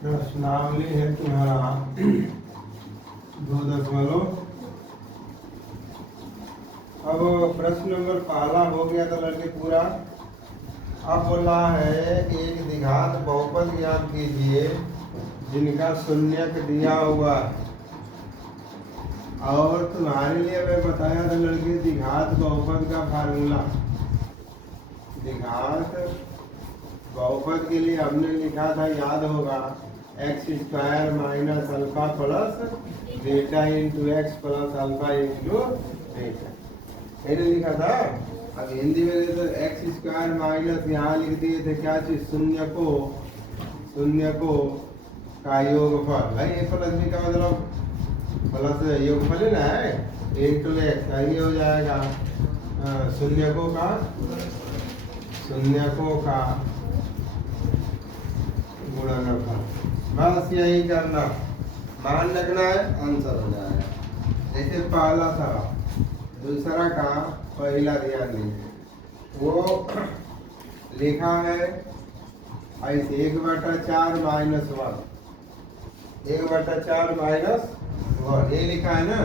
प्रश्नावली है तुम्हारा 2.। अब प्रश्न नंबर पहला हो गया था लड़के पूरा। अब बोला है कि एक द्विघात बहुपद ज्ञात कीजिए जिनका शून्यक दिया हुआ है। और तुम्हारे लिए मैं बताया था लड़के द्विघात बहुपद का फार्मूला। द्विघात बहुपद के लिए हमने लिखा था, याद होगा, x² minus alpha plus beta into x plus alpha into beta, मैंने लिखा था। अब हिंदी में तो x² माइनस यहाँ लिख दिए थे क्या चीज, शून्य को का योगफल भाई। ए प्लस बी का मतलब प्लस योगफल है ना, है इंटू एक्स, ये हो जाएगा शून्य को का गुणनफल। बस यही करना, मान रखना है, आंसर हो जाएगा। जैसे पहला था, दूसरा का पहला ध्यान दीजिए, वो लिखा है ऐसे 1/4 माइनस 1, 1/4 माइनस 1 ये लिखा है ना।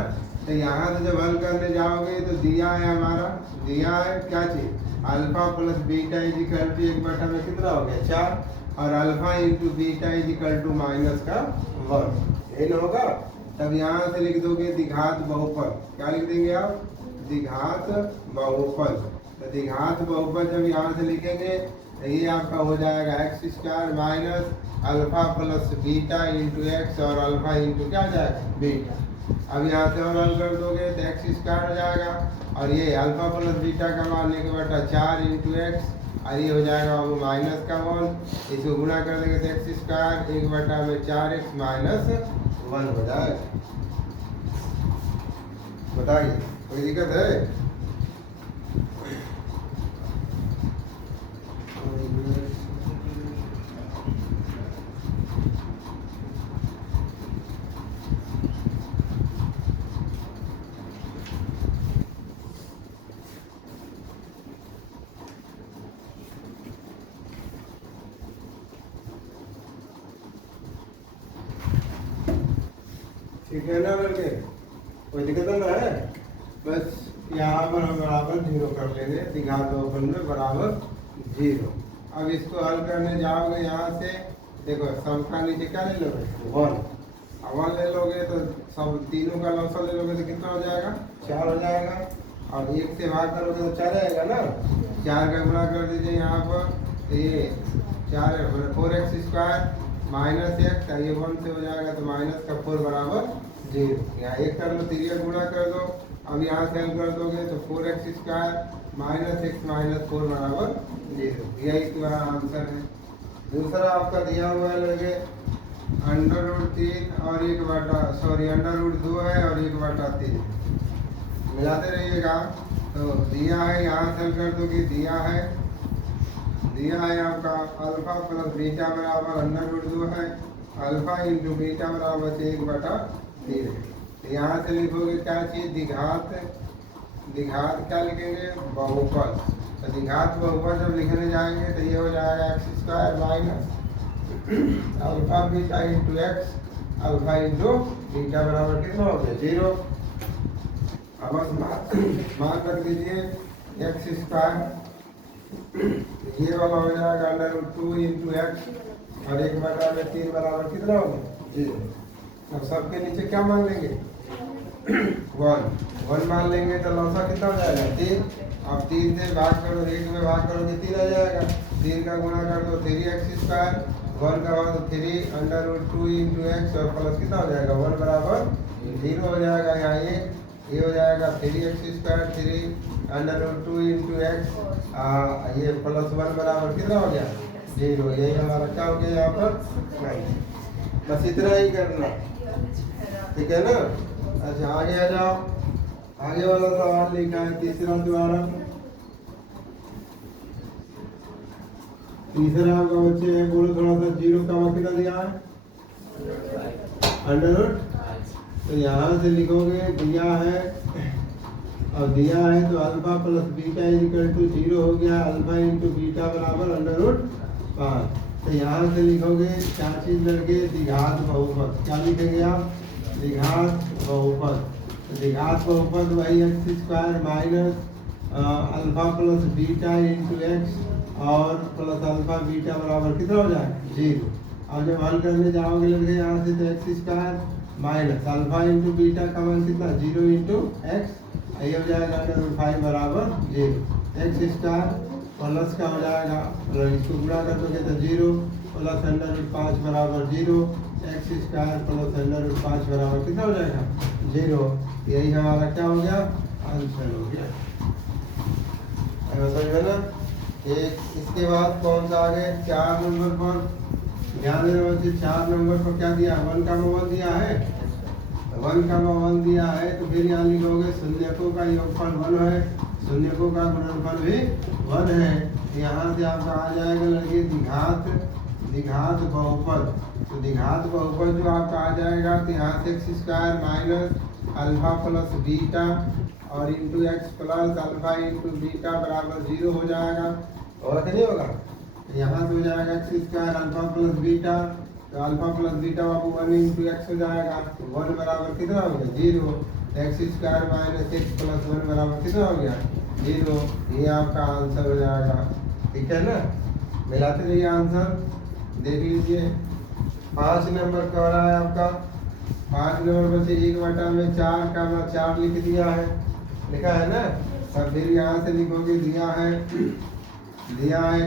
तो यहाँ से जब हल करने जाओगे तो दिया है हमारा, दिया है क्या चीज, alpha plus beta is equal to 1/, में कितना हो गया 4, और alpha into beta is equal to minus का 1, ये ना होगा। तब यहाँ से लिख दोगे द्विघात बहुपद, क्या लिख देंगे आप, द्विघात बहुपद। तो द्विघात बहुपद जब यहाँ से लिखेंगे तो ये आपका हो जाएगा x² minus alpha plus beta into x और अल्फा इंटू क्या जाएगा बीटा। अब यहाँ से और हल कर दोगे तो x² हो जाएगा, और ये अल्फा प्लस बीटा का मान 1/4 इंटू एक्स, और ये हो जाएगा वो माइनस का 1, इसको गुणा कर देंगे तो x² 1/4x माइनस 1 हो जाएगा। बताइए कोई दिक्कत है? ठीक है ना लड़के, कोई दिक्कत ना है? बस यहाँ पर हम बराबर 0 कर लेंगे, द्विघात बहुपद में बराबर 0। अब इसको हल करने जाओगे यहाँ से, देखो सबका नीचे क्या ले लोगे 1, अब 1 ले लोगे तो सब तीनों का लमसम ले लोगे तो कितना हो जाएगा 4 हो जाएगा, और 1 से भाग करोगे तो 4 आएगा ना। 4 का गुणा कर दीजिए यहाँ पर, तो ये 4 है 4x² माइनस एक्स, ये 1 से हो जाएगा तो माइनस का 4 बराबर 0। यहाँ 1 कर लो, 3 का गुणा कर दो, अब यहाँ से हल कर दोगे तो 4x² माइनस एक्स माइनस 4 बराबर 0, यही तुम्हारा आंसर है। दूसरा आपका दिया हुआ है लगे √3 और √2 है और 1/3, मिलाते रहिएगा। तो दिया है, यहाँ से हल कर दोगे, दिया है आपका अल्फा प्लस बीटा बराबर √2 है, अल्फा इंटू बीटा बराबर 1/3 है। तो यहाँ से लिखोगे क्या चीज, द्विघात क्या लिखेंगे, बहुपद। तो द्विघात बहुपद जब लिखने जाएंगे तो ये हो जाएगा x² minus alpha beta into x, alpha into beta बराबर कितना हो गया 0। अब बस मान रख दीजिए x², ये वाला हो जाएगा √2 इंटू एक्स, और 1/3 बराबर कितना होगा 0। अब सबके नीचे क्या मान लेंगे 1 मान लेंगे तो लौसा कितना हो जाएगा 3। अब 3 से भाग करो, 1 में भाग करोगे 3 आ जाएगा, 3 का गुणा कर दो 3x², 1 का बाद 3 √2 इंटू एक्स और प्लस कितना हो जाएगा 1 बराबर 0 हो जाएगा। यहाँ ये हो जाएगा 3x² 3 √2 इंटू एक्स, ये प्लस 1 बराबर कितना हो गया 0, यही हमारा क्या हो गया यहाँ पर 9। बस इतना ही करना, ठीक है ना। अच्छा आगे आ जाओ, आगे वाला सवाल लिखा है तीसरा द्वारा। तीसरा का बच्चे बोलो थोड़ा सा, 0 का कितना दिया है √, तो यहाँ से लिखोगे दिया है, और दिया है तो alpha plus beta is equal to 0 हो गया, अल्फा इंटू बीटा बराबर √5। तो यहाँ से लिखोगे क्या चीज़ लड़के, द्विघात बहुपद। क्या लिखेंगे आप, द्विघात बहुपद। तो द्विघात बहुपद वही x square minus alpha plus beta into x और प्लस अल्फा बीटा बराबर कितना हो जाए, 0। और जब हल करने जाओगे लड़के यहाँ से तो x square minus alpha into beta का मान कितना, 0 इंटू एक्स, ये हो जाएगा √5 बराबर 0। एक्स स्क्वायर प्लस का हो जाएगा, इसको गुणा कर दोगे तो 0 प्लस √5 बराबर 0। एक्स स्क्वायर प्लस √5 बराबर कितना हो जाएगा, 0। यही हमारा क्या हो गया, आंसर हो गया। समझ में ना। एक इसके बाद कौन सा आ गए, 4 नंबर पर ध्यान देना बच्चे। 4 नंबर पर क्या दिया, 1,1 दिया है। 1,1 दिया है तो फिर यहाँ लिखोगे शून्यकों का योगफल 1 है, शून्यकों का गुणनफल भी 1 है। यहाँ से आपका आ जाएगा लड़के द्विघात बहुपद। तो द्विघात बहुपद जो आपका आ जाएगा तो यहाँ से x square minus alpha plus beta और into x plus alpha into beta बराबर 0 हो जाएगा, होगा कि नहीं होगा। यहाँ से हो जाएगा x square alpha plus beta, तो अल्फा प्लस बीटा बाबू 1 इंटू एक्स हो जाएगा, 1 बराबर कितना हो गया, 0। X square minus x plus 1 बराबर कितना हो गया, 0। ये आपका आंसर हो जाएगा, ठीक है ना। मिलाते रहिए आंसर, देख लीजिए। 5 नंबर का रहा है आपका। 5 नंबर पर से 1/4 का 4 लिख दिया है, लिखा है ना। अब फिर यहाँ से लिखोगे दिया है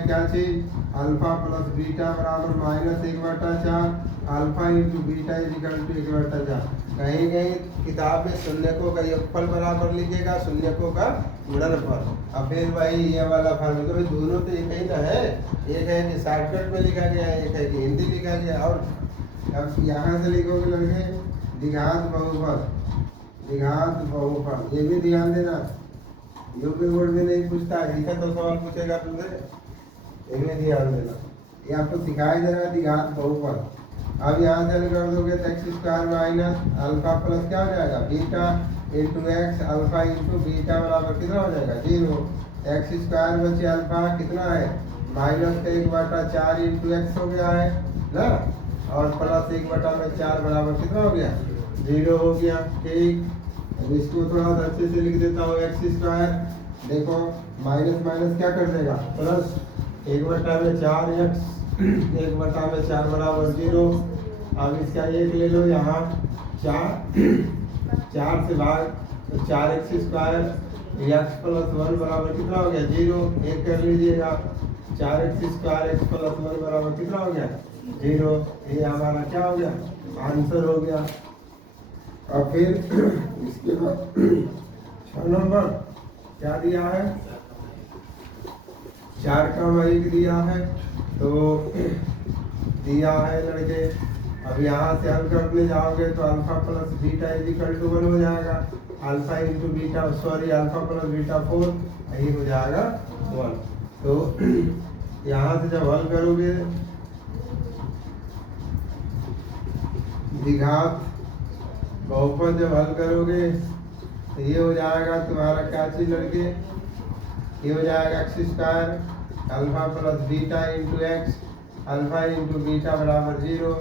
क्या चीज, अल्फा प्लस बीटा बराबर minus 1/4, alpha into beta is equal to 1/4। कहीं कहीं किताब में शून्यकों का योगफल बराबर लिखेगा, शून्यकों का गुणनफल। अब फिर भाई ये वाला फॉर्मूला, तो दोनों तो एक ही ना है, एक है कि शॉर्टकट में लिखा गया है, एक है कि हिंदी लिखा गया। और अब यहाँ से लिखोगे लड़के द्विघात बहुपद। ये भी ध्यान देना, यूपी बोर्ड में नहीं पूछता है, लिखा तो सवाल पूछेगा तुमसे, इनमें ध्यान देना। ये आपको सिखाया जा रहा है द्विघात बहुपद। अब यहाँ से कर दोगे तो x square minus alpha plus क्या हो जाएगा, beta into x, alpha into beta बराबर कितना हो जाएगा, 0। एक्स स्क्वायर बचे अल्फा कितना है, माइनस 1/4 इंटू एक्स हो गया है ना, और प्लस 1/4 बराबर कितना हो गया, 0 हो गया, ठीक। अब इसको थोड़ा सा अच्छे से लिख देता हूँ। एक्स स्क्वायर देखो माइनस माइनस क्या कर देगा, प्लस 1/4 एक्स, 1/4 बराबर 0। अब इसका एक ले लो यहाँ, 4 से भाग तो 4x स्क्वायर एक्स प्लस 1 बराबर कितना हो गया, 0। एक कर लीजिएगा, 4x स्क्वायर एक्स प्लस 1 बराबर कितना हो गया, 0। ये हमारा क्या हो गया, आंसर हो गया। और फिर इसके बाद 6 नंबर क्या दिया है, 4,1 दिया है। तो दिया है लड़के, अब यहाँ से हल करने जाओगे तो alpha plus beta is equal to 1 हो जाएगा, alpha into beta alpha plus beta 4, यही हो जाएगा 1। तो यहाँ से जब हल करोगे द्विघात बहुपद जब हल करोगे तो ये हो जाएगा तुम्हारा क्या चीज लड़के, ये हो जाएगा x square alpha plus beta into x, alpha into beta बराबर 0।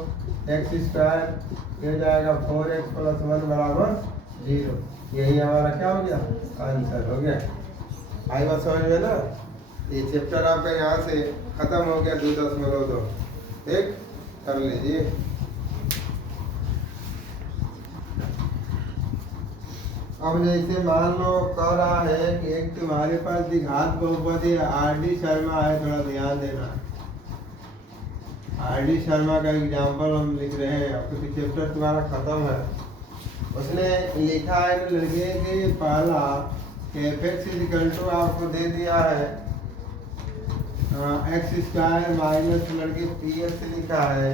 एक्स स्क्वायर ये हो जाएगा 4x प्लस 1 बराबर 0। यही हमारा क्या हो गया, आंसर हो गया। आई बात समझ में ना। ये चैप्टर आपका यहाँ से खत्म हो गया, 2.2 ठीक कर लीजिए। अब जैसे मान लो कह रहा है कि एक तुम्हारे पास द्विघात बहुपद है, आर.डी. शर्मा है, थोड़ा ध्यान देना। आर.डी. शर्मा का एग्जाम्पल हम लिख रहे हैं, अब क्योंकि चैप्टर तुम्हारा खत्म है। उसने लिखा है लड़के कि पहला एफ एक्स इक्वल टू आपको दे दिया है एक्स स्क्वायर माइनस लड़के पी एक्स लिखा है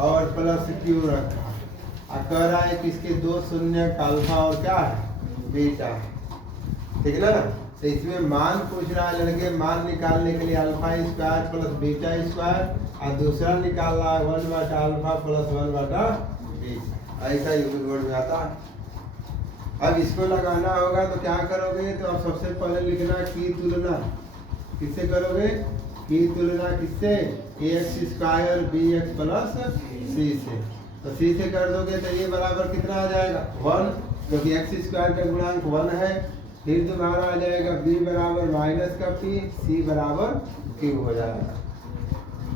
और प्लस क्यू रखा, कह रहा है कि इसके 2 शून्य अल्फा और क्या है, बीटा, ठीक ना। तो इसमें मान पूछ रहा है लड़के, मान निकालने के लिए alpha square plus beta square और दूसरा निकाल रहा है 1/अल्फा प्लस 1/बीटा। ऐसा यूपी बोर्ड में आता है। अब इसको लगाना होगा तो क्या करोगे, तो अब सबसे पहले लिखना की तुलना, किससे करोगे, की तुलना किससे, x square b x plus c से। तो सी से कर दोगे तो ये बराबर कितना आ जाएगा 1, क्योंकि एक्स स्क्वायर का गुणांक 1 है। फिर तुम्हारा आ जाएगा बी बराबर माइनस का पी, सी बराबर क्यू हो जाएगा।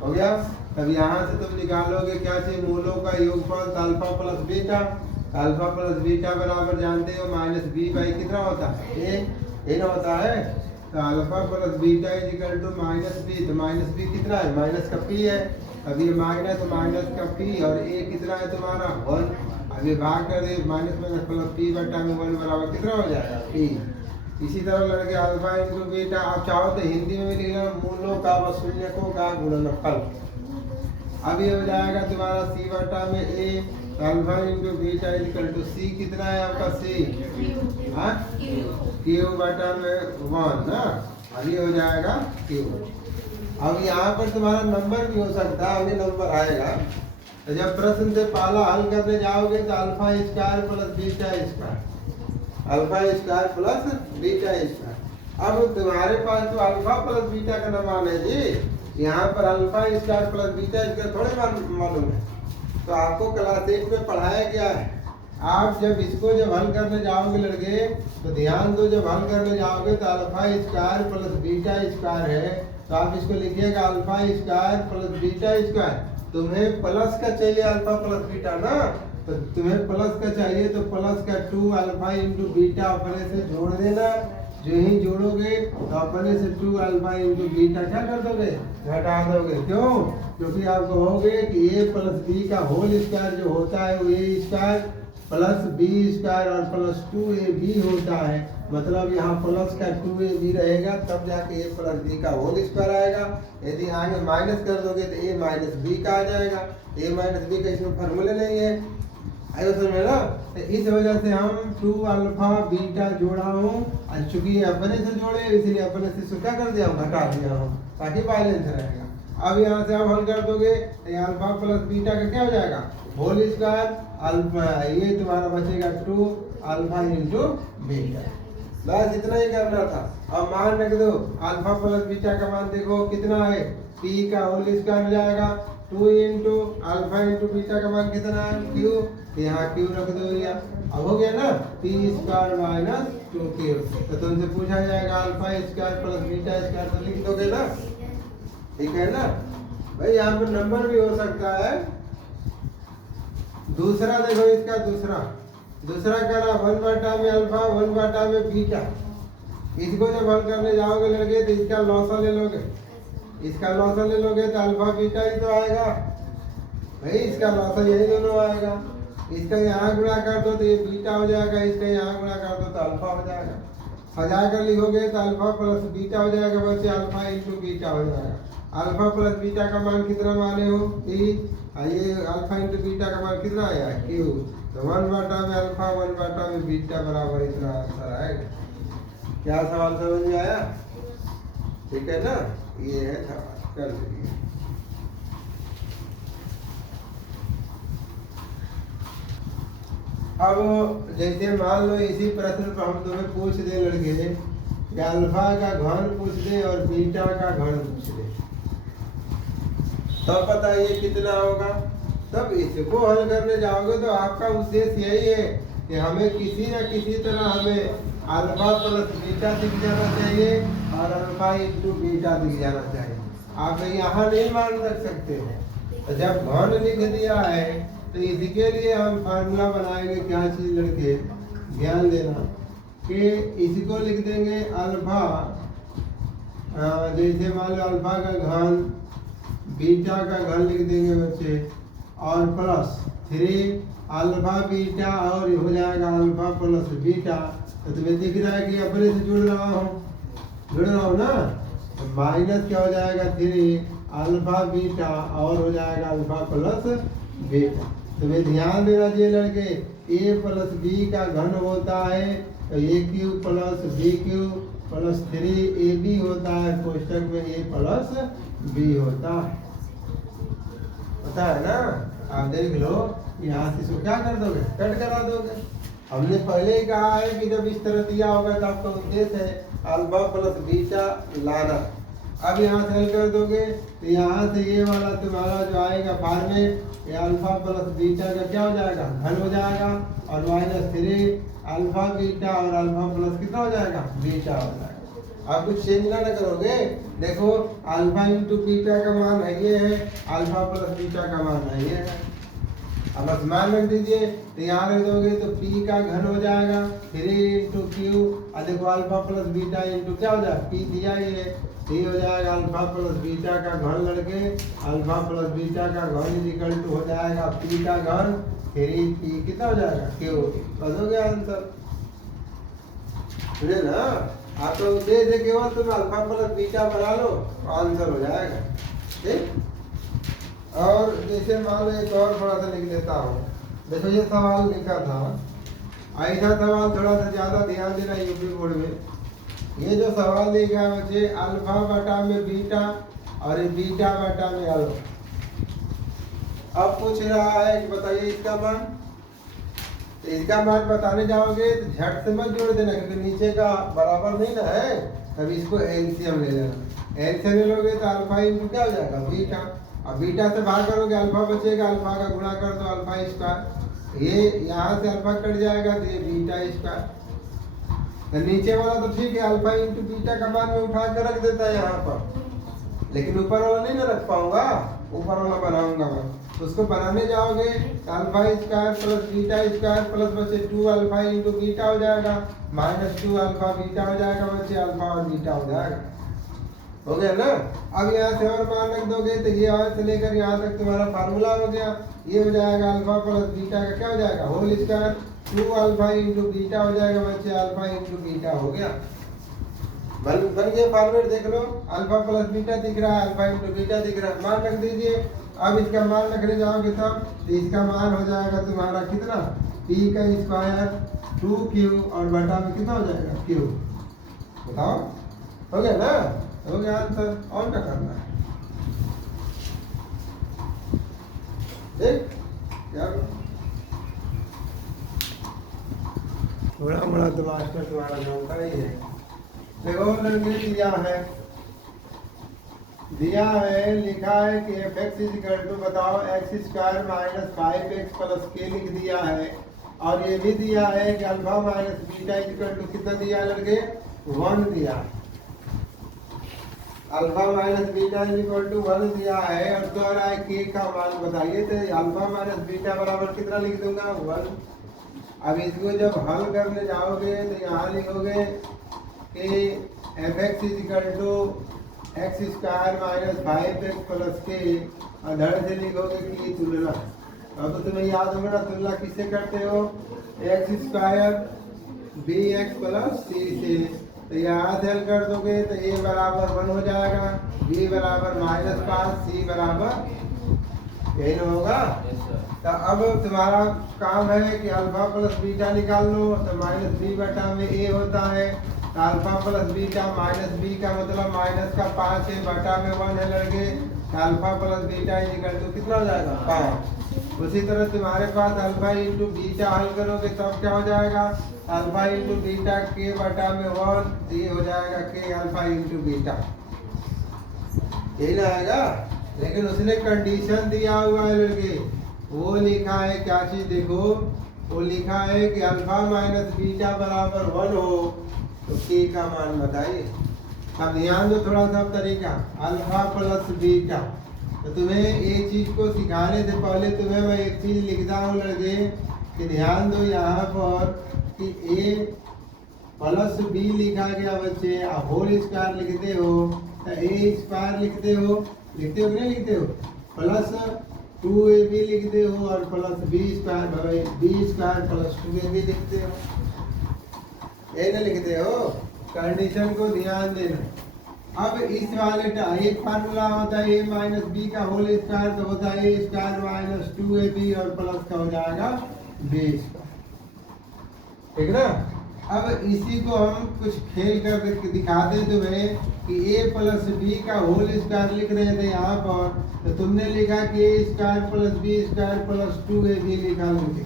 हो गया। तब यहाँ से तुम निकालोगे क्या चाहिए, मूलों का योगफल alpha plus beta. Alpha plus beta बराबर जानते हो माइनस बी बाई कितना होता है, ए ना होता है। तो alpha plus beta is equal to minus B. तो माइनस बी कितना है, माइनस का पी है। अब ये माइनस का पी और ए कितना है तुम्हारा 1। अब ये भाग कर दे, माइनस माइनस प्लस पी बटा में 1 बराबर कितना हो जाएगा पी। इसी तरह लड़के अल्फा इंटू बीटा। आप चाहो तो हिंदी में भी लिख लेना, मूलों का व शून्यकों का गुणनफल। अब ये हो जाएगा तुम्हारा सी बटा में a, alpha into beta is equal to c कितना है आपका सी, क्यू बटा में 1 ना। अब ये हो जाएगा क्यू। अब यहाँ पर तुम्हारा नंबर भी हो सकता है, अभी नंबर आएगा। तो जब प्रश्न से पहला हल करने जाओगे तो alpha square plus beta square, alpha square plus beta square. अब तुम्हारे पास तो अल्फा प्लस बीटा का न मान है जी, यहाँ पर alpha square plus beta square थोड़े मालूम है। तो आपको क्लास 8 में पढ़ाया गया है। आप जब इसको जब हल करने जाओगे लड़के तो ध्यान दो, जब हल करने जाओगे तो alpha square plus beta square है, तो आप इसको लिखिएगा alpha square plus beta square. तुम्हें प्लस का चाहिए अल्फा प्लस बीटा ना, तो तुम्हें प्लस का चाहिए तो प्लस का 2 अल्फा इंटू बीटा अपने से जोड़ देना। जो ही जोड़ोगे तो अपने से 2 अल्फा इंटू बीटा क्या कर दोगे, घटा दोगे। क्यों, क्योंकि आप कहोगे कि ए प्लस बी का होल स्क्वायर जो होता है वो ए स्क्वायर प्लस बी स्क्वायर और प्लस 2ab होता है। मतलब यहाँ प्लस का 2ab रहेगा, तब जाके ए प्लस बी का होल स्क्वायर आएगा। यदि आगे माइनस कर दोगे तो ए माइनस बी का आ जाएगा। ए माइनस बी का इसमें फॉर्मूले नहीं है, आयो समझ में ना। तो इस वजह से हम 2 अल्फा बीटा जोड़ा हूँ, और चूंकि अपने से जोड़े इसलिए अपने से क्या कर दिया हूँ, घटा दिया हूँ, ताकि बैलेंस रहेगा। अब यहाँ से आप हल कर दोगे तो अल्फा प्लस बीटा का क्या हो जाएगा होल स्क्वायर अल्फा, ये तुम्हारा बचेगा 2 अल्फा इंटू बीटा। बस इतना ही करना था। अब मान रख दो अल्फा प्लस बीटा का मान देखो कितना है, पी का होल स्क्वायर हो जाएगा 2 इंटू अल्फा इंटू बीटा का मान कितना है क्यू, यहाँ क्यू रख दो या। अब हो गया ना पी स्क्वायर माइनस 2q। तो तुमसे पूछा जाएगा alpha square plus beta square, तो लिख दोगे ना, ठीक है ना भाई। यहाँ पर नंबर भी हो सकता है। दूसरा देखो, इसका दूसरा करा 1 बटा में अल्फा 1 बटा में बीटा। इसको जब हल करने जाओगे लगे तो इसका लॉसा ले लोगे, इसका लॉसा ले लोगे तो अल्फा बीटा ही तो आएगा भाई, इसका लॉसा यही दोनों आएगा। इसका यहाँ गुणा कर दो तो ये बीटा हो जाएगा, इसका यहाँ गुणा कर दो तो अल्फा हो जाएगा। सजा कर लिखोगे तो अल्फा प्लस बीटा हो जाएगा, बच्चे अल्फा इंटू बीटा हो जाएगा। अल्फा प्लस बीटा का मान कितना माने हो पी, ये अल्फा इंटू बीटा का मान कितना आया क्यू। तो 1 बटा में अल्फा 1 बटा में बीटा बराबर इतना आंसर आएगा। क्या सवाल समझ में आया, ठीक है ना। ये है सवाल, कर लीजिए। अब जैसे मान लो इसी प्रश्न पर हम तुम्हें पूछ दे लड़के कि अल्फा का घन पूछ दे और बीटा का घन पूछ दे, तब बताइए कितना होगा। तब इसको हल करने जाओगे तो आपका उद्देश्य यही है कि हमें किसी न किसी तरह हमें अल्फा प्लस बीटा दिख जाना चाहिए और अल्फा इंटू बीटा दिख जाना चाहिए। आप यहाँ नहीं मान रख सकते हो। तो जब घन लिख दिया है तो इसके लिए हम फार्मूला बनाएंगे। क्या चीज लड़के ध्यान देना कि इसको लिख देंगे अल्फा, जैसे मान लो अल्फा का घन बीटा का घन लिख देंगे बच्चे, और प्लस 3 अल्फा बीटा और हो जाएगा अल्फा प्लस बीटा। तो तुम्हें दिख रहा है कि अपने से जुड़ रहा हूँ ना। तो माइनस क्या हो जाएगा 3 अल्फा बीटा और हो जाएगा अल्फा प्लस बीटा। तुम्हें ध्यान देना चाहिए लड़के, ए प्लस बी का घन होता है तो a cube plus b cube plus 3ab होता है, कोष्टक में ए प्लस बी होता है, पता है ना। आप देख लो, यहाँ से इसको क्या कर दोगे, कट करा दोगे। हमने पहले ही कहा है कि जब इस तरह दिया होगा तो आपका उद्देश्य है अल्फा प्लस बीटा लाना। अब यहाँ से हल कर दोगे तो यहाँ से ये वाला तुम्हारा जो आएगा फॉर्मेट, ये अल्फा प्लस बीटा का क्या हो जाएगा, घन हो जाएगा, और -3 अल्फा बीटा और अल्फा प्लस कितना हो जाएगा, बीटा हो जाएगा। अब कुछ चेंज ना करोगे, देखो अल्फा इंटू बीटा का मान है ये है, अल्फा प्लस बीटा का मान है ये है। अब बस मान रख दीजिए, तो यहाँ रख दोगे तो p का घन हो जाएगा 3 इंटू क्यू, और देखो अल्फा प्लस बीटा इंटू क्या हो जाएगा, p दिया ये, ये हो जाएगा अल्फा प्लस बीटा का घन लड़के, अल्फा प्लस बीटा का घन इज इक्वल टू हो जाएगा p का घन 3p कितना हो जाएगा, क्यू। बस हो गया आंसर, समझे ना। आप तो दे दे केवल तुम अल्फा प्लस बीटा बना लो, आंसर हो जाएगा, ठीक। और जैसे मान लो एक और थोड़ा सा लिख देता हूँ, देखो ये सवाल लिखा था, ऐसा सवाल थोड़ा सा ज़्यादा ध्यान देना यूपी बोर्ड में। ये जो सवाल लिखा है बच्चे, अल्फा बटा में बीटा और बीटा बटा में अल्फा। अब पूछ रहा है कि बताइए इसका मान, तो इसका मान बताने जाओगे तो झट से मत जोड़ देना, क्योंकि नीचे का बराबर नहीं ना है, तब इसको एलसीएम ले लेना। एलसीएम ले लोगे तो अल्फा इंटू क्या हो जाएगा, बीटा, अब बीटा से भाग करोगे अल्फा बचेगा, अल्फा का गुणा कर दो अल्फा स्क्वायर, ये यहाँ से अल्फा कट जाएगा तो ये बीटा स्क्वायर। तो नीचे वाला तो ठीक है, अल्फा इंटू बीटा का मान में उठा कर रख देता है यहाँ पर, लेकिन ऊपर वाला नहीं ना रख पाऊंगा, ऊपर वाला बनाऊंगा मैं। तो उसको बनाने जाओगे तो alpha square plus beta square plus बचे 2 अल्फा इंटू बीटा हो जाएगा, -2 अल्फा बीटा हो जाएगा बच्चे, अल्फा और बीटा हो जाएगा, हो गया ना। अब यहाँ से और मान रख दोगे तो ये और से लेकर यहाँ तक तुम्हारा फार्मूला हो गया, ये हो जाएगा अल्फा प्लस बीटा का क्या हो जाएगा, whole square 2 alpha into beta हो जाएगा बच्चे, अल्फा इंटू बीटा हो गया। बन गया फॉर्मेट, देख लो अल्फा प्लस बीटा दिख रहा है, अल्फा इंटू बीटा दिख रहा है, मान रख दीजिए। अब इसका मान रखने जाओगे तब तो इसका मान हो जाएगा तुम्हारा कितना, p का स्क्वायर 2q और बटा में कितना हो जाएगा, q। बताओ, हो गया ना, हो गया आंसर। और क्या करना है, देख यार थोड़ा बड़ा तो मास्टर तुम्हारा जानता ही है। देखो लड़के दिया है लिखा है कि F x is equal to, बताओ x square minus 5x plus k लिख दिया है, और ये भी दिया है कि alpha minus beta is equal to कितना दिया लड़के, 1 दिया, alpha minus beta is equal to 1 दिया है, और तो आ रहा है के का मान बताइए, तो अल्फा माइनस बीटा बराबर कितना लिख दूंगा, 1। अब इसको जब हल करने जाओगे तो यहाँ लिखोगे कि F x is equal to X square minus 5x plus K, और धड़ से लिखोगे कि तुलना। अब तो तुम्हें याद होगा ना, तुलना किससे करते हो, x square b x plus c से, तो यहाँ से हल कर दोगे तो ए बराबर 1 हो जाएगा, बी बराबर -5, सी बराबर यही ना होगा। तो अब तुम्हारा काम है कि अल्फा प्लस बीटा निकाल लो, तो -b बटा में a होता है, तो अल्फा प्लस बीटा -b का मतलब माइनस का 5 है, बटा में 1 है लड़के, तो alpha plus beta is equal to कितना हो जाएगा, 5। उसी तरह तुम्हारे पास अल्फा इंटू बीटा हल करोगे तब क्या हो जाएगा, अल्फा इंटू बीटा के बटा में 1, ये हो जाएगा के अल्फा इंटू बीटा, यही ना आएगा। लेकिन उसने कंडीशन दिया हुआ है लड़के, वो लिखा है क्या चीज, देखो वो लिखा है कि अल्फा माइनस बीटा बराबर 1 हो तो के का मान बताइए। अब ध्यान दो थोड़ा सा तरीका, अल्फा प्लस बीटा, तो तुम्हें एक चीज को सिखाने से पहले तुम्हें मैं एक चीज लिखता हूँ लड़के कि ध्यान दो यहाँ पर कि ए प्लस बी लिखा गया बच्चे, आप होल स्क्वायर लिखते हो तो ए स्क्वायर लिखते हो कि नहीं लिखते हो, प्लस 2ab लिखते हो, और plus B square plus 2ab लिखते हो, ये ना लिखते हो। कंडीशन को ध्यान देना। अब इस वाले का एक फार्मूला होता है a माइनस बी का होल स्क्वायर, तो होता है a स्क्वायर माइनस 2ab और प्लस का हो जाएगा b स्क्वायर, ठीक ना। अब इसी को हम कुछ खेल कर दिखाते तुम्हें कि a प्लस बी का होल स्क्वायर लिख रहे थे यहाँ पर, तो तुमने लिखा कि a square plus B square plus 2ab लिखा लेंगे,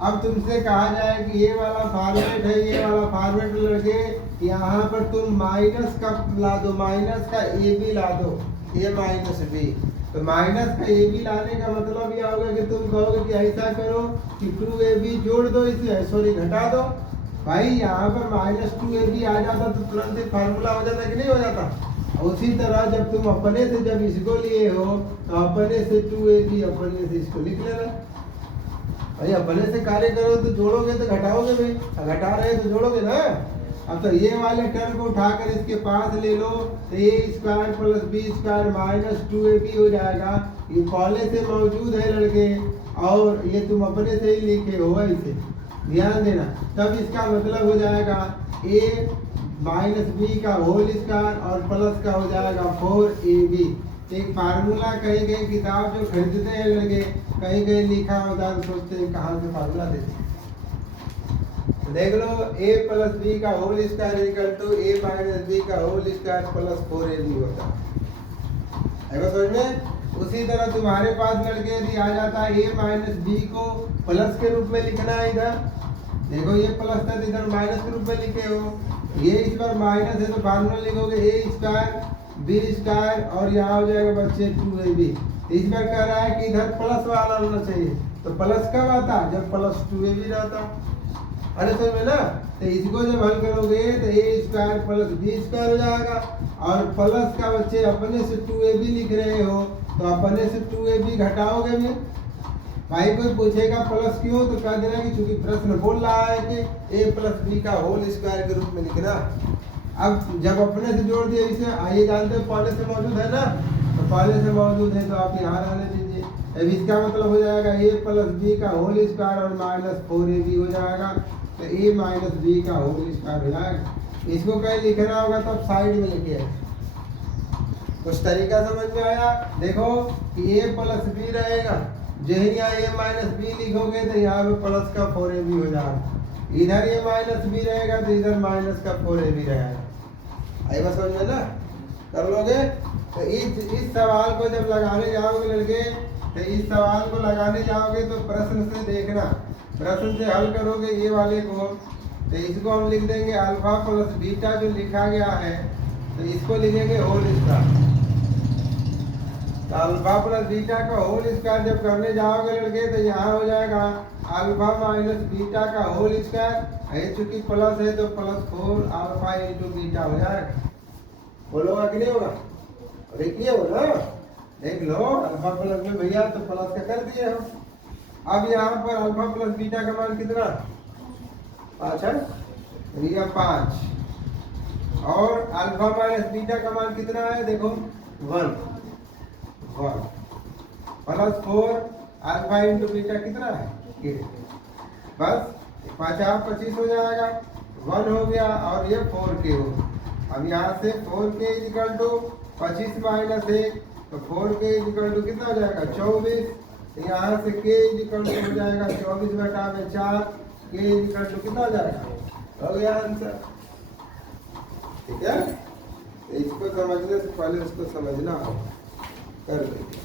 अब तुमसे कहा जाए कि ये वाला फॉर्मेट है, ये वाला फॉर्मेट लड़के यहाँ पर तुम माइनस का ला दो, माइनस का ए बी ला दो, ए माइनस बी। तो माइनस का ए बी लाने का मतलब ये होगा कि तुम कहोगे कि ऐसा करो कि 2ab जोड़ दो, इसे सॉरी घटा दो। भाई यहाँ पर -2ab आ जाता तो तुरंत ही फार्मूला हो जाता कि नहीं हो जाता। उसी तरह जब तुम अपने से जब इसको लिए हो तो अपने से 2ab अपने से इसको लिख लेना। भाई अपने से कार्य करो तो जोड़ोगे तो घटाओगे भाई, घटा रहे तो जोड़ोगे ना। अब तो ये वाले टर्म को उठाकर इसके पास ले लो तो a² + b² -2ab हो जाएगा। ये पहले से मौजूद है लड़के और ये तुम अपने से ही लिखे हो इसे, ध्यान देना। तब इसका मतलब हो जाएगा a - b का होल स्क्वायर और प्लस का हो जाएगा 4ab। एक फार्मूला कहीं कहीं किताब जो खरीदते हैं लड़के कहीं कहीं लिखा होता है, सोचते हैं कहाँ से फार्मूला देते हैं। देख लो a + b का होल स्क्वायर = a - b का होल स्क्वायर + 4ab होता है समझ में। उसी तरह तुम्हारे पास लड़के यदि आ जाता है a - b को प्लस के रूप में लिखना है, इधर देखो ये प्लस था तो इधर माइनस के रूप में लिखे हो, ये इस पर माइनस है तो फार्मूला लिखोगे a² b² और यहाँ हो जाएगा बच्चे 2ab। इस बार कह रहा है कि इधर प्लस वाला होना चाहिए, तो प्लस कब आता जब +2ab रहता। अरे समझ में ना। तो इसको जब हल करोगे तो a² + b² हो जाएगा और प्लस का बच्चे अपने से 2ab लिख रहे हो तो अपने से 2ab घटाओगे में। भाई कोई पूछेगा प्लस क्यों तो कह देना कि चूंकि प्रश्न बोल रहा है कि a + b का होल स्क्वायर के रूप में लिखना। अब जब अपने से जोड़ दिया इसे आइए जानते हो पहले से मौजूद है ना, तो पहले से मौजूद है तो आप यहाँ रहने दीजिए। अब इसका मतलब हो जाएगा a + b का होल स्क्वायर और -4ab हो जाएगा, तो a - b का होल स्क्वायर हो जाएगा। इसको कहीं लिखना होगा तब साइड में लिखे है। कुछ तरीका समझ में आया। देखो कि a + b रहेगा, जही यहाँ a - b लिखोगे तो यहाँ पे प्लस का 4ab हो जाएगा, इधर ये -b रहेगा तो इधर माइनस का 4ab रहेगा। आई बात समझ में ना, कर लोगे। तो इस सवाल को जब लगाने जाओगे लड़के, तो इस सवाल को लगाने जाओगे तो प्रश्न से देखना, प्रश्न से हल करोगे ये वाले को तो इसको हम लिख देंगे अल्फा + बीटा जो लिखा गया है तो इसको लिखेंगे होल स्क्वायर। तो अल्फा + बीटा का होल स्क्वायर जब करने जाओगे लड़के तो यहाँ हो जाएगा अल्फा - बीटा का होल स्क्वायर। ये चूंकि प्लस है तो +4 अल्फा × बीटा हो जाएगा। बोलोगा कि नहीं होगा? देखिए हो ना, देख लो अल्फा प्लस में भैया तो प्लस का कर दिए हो। अब यहाँ पर अल्फा + बीटा का मान कितना 5 है, भैया 5 और अल्फा - बीटा का मान कितना है देखो 1 +4 अल्फा × बीटा कितना है बस 5 25 हो जाएगा, 1 हो गया और ये 4k हो। अब यहाँ से 4k = 25 - 1 तो 4k = कितना हो जाएगा 24। यहाँ से k = हो जाएगा 24/4, k = कितना हो जाएगा, हो गया आंसर। ठीक है, इसको समझने से पहले उसको समझना कर देंगे।